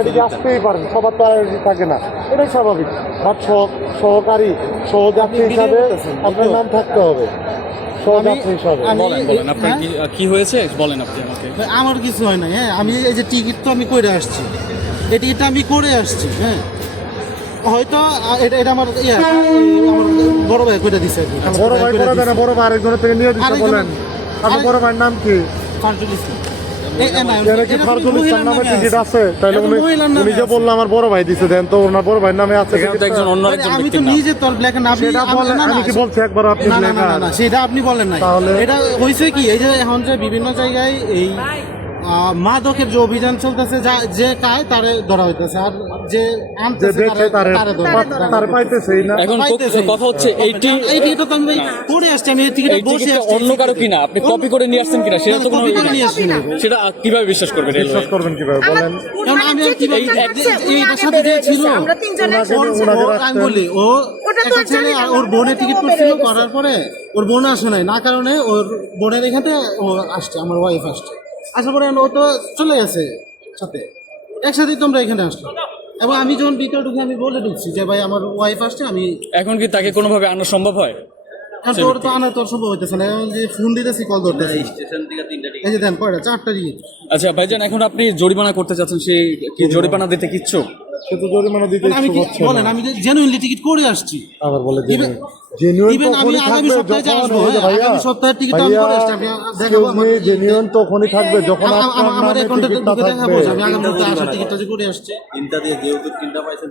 এদিকে আসতেই পারেন, সবার তো আর থাকে না, এটাই স্বাভাবিক। বাট সহকারী সহযাত্রী হিসাবে আপনার নাম থাকতে হবে, সহযাত্রী হিসাবে। বলেন আপনার কি হয়েছে, বলেন আপনি আমাকে। আমার কিছু হয় না। হ্যাঁ, আমি এই যে টিকিট তো আমি করে আসছি, এই টিকিটটা আমি করে আসছি। হ্যাঁ, হয়তো এটা আমার আমার বড় ভাই করে দিছে আর কি। বড় ভাই করে দেয় না, বড় ভাই আরেকজনের থেকে নিয়ে দিতে বলেন। আপনার বড় ভাইয়ের নাম কি? ফারজুল ইসলাম। এটা কি ফারজুল ইসলাম নামে টিকিট আছে? তাহলে উনি যে বললো আমার বড় ভাই দিছে, দেন তো ওনার বড় ভাইয়ের নামে আছে। এখানে তো একজন অন্য একজন আমি তো ব্যক্তির নাম। নিজে তোর ব্ল্যাক না, আপনি সেটা বলেন, আমি কি বলছি একবার আপনি না না না লেখা? না, সেটা আপনি বলেন না। তাহলে? এটা হইছে কি, এই যে এখন যে বিভিন্ন জায়গায় এই মাদকের যে অভিযান চলতেছে, যে খায় তারে ধরা হইতেছে, আর যে যে আনতেছে দেখে তার পাইতেছেই না। এখন কথা হচ্ছে এই টিকিটটা তো আমি ভাই করে আসছি, আমি এই টিকিটে এই বসে টিকিটটা আসছি। অন্য কারো কিনা, আপনি কপি করে নিয়ে আসছেন কিনা সেটা তো কোনো কপি করে নিয়ে আসছি না। সেটা কিভাবে বিশ্বাস করবেন? বিশ্বাস করবেন কিভাবে বলেন? কারণ আমি আর কি এইটার সাথে যে ছিল, আমরা তিনজন আমি বলি ও একটা ছেলে আর ওর বোনের টিকিট করছিল, করার পরে ওর বোন আসে নাই, না কারণে ওর বোনের এখানে ও আসছে, আমার ওয়াইফ আসছে, আসার পরে ও তো চলে গেছে সাথে, একসাথেই তোমরা এখানে আসলো। এবং আমি যখন ভিতরে ঢুকে আমি বলে ঢুকছি যে ভাই আমার ওয়াইফ আসছে, আমি এখন কি তাকে কোনোভাবে আনা সম্ভব হয়? আর তোর তো আনা তোর সম্ভব হইতেছে না, এখন যে ফোন দিতেছি কল ধরতেছি। এই যে দেন কয়টা, 4টা টিকিট। আচ্ছা ভাইজান, এখন আপনি জরিমানা করতে চাচ্ছেন, সেই কি জরিমানা দিতে কিচ্ছু? সে তো জরিমানা দিতে আমি ইচ্ছুক কি হচ্ছে বলেন, না। আমি জেনুইনলি টিকিট করে আসছি। আবার বলে Even- জেনুইন Even আমি আগামী সপ্তাহে যে আসবো, আগামী সপ্তাহের টিকিট আমি করে আসছি, আপনি দেখাবো আমার জেনুইন তখনই থাকবে যখন আপনার আমার নামে অ্যাকাউন্টে টিকিটটা ঢুকে দেখাবো থাকবে। যে আমি আগামী সপ্তাহে আসার টিকিটটা যে করে আসছি। চিন্তা দিয়ে যেহেতু চিন্তা পাইছেন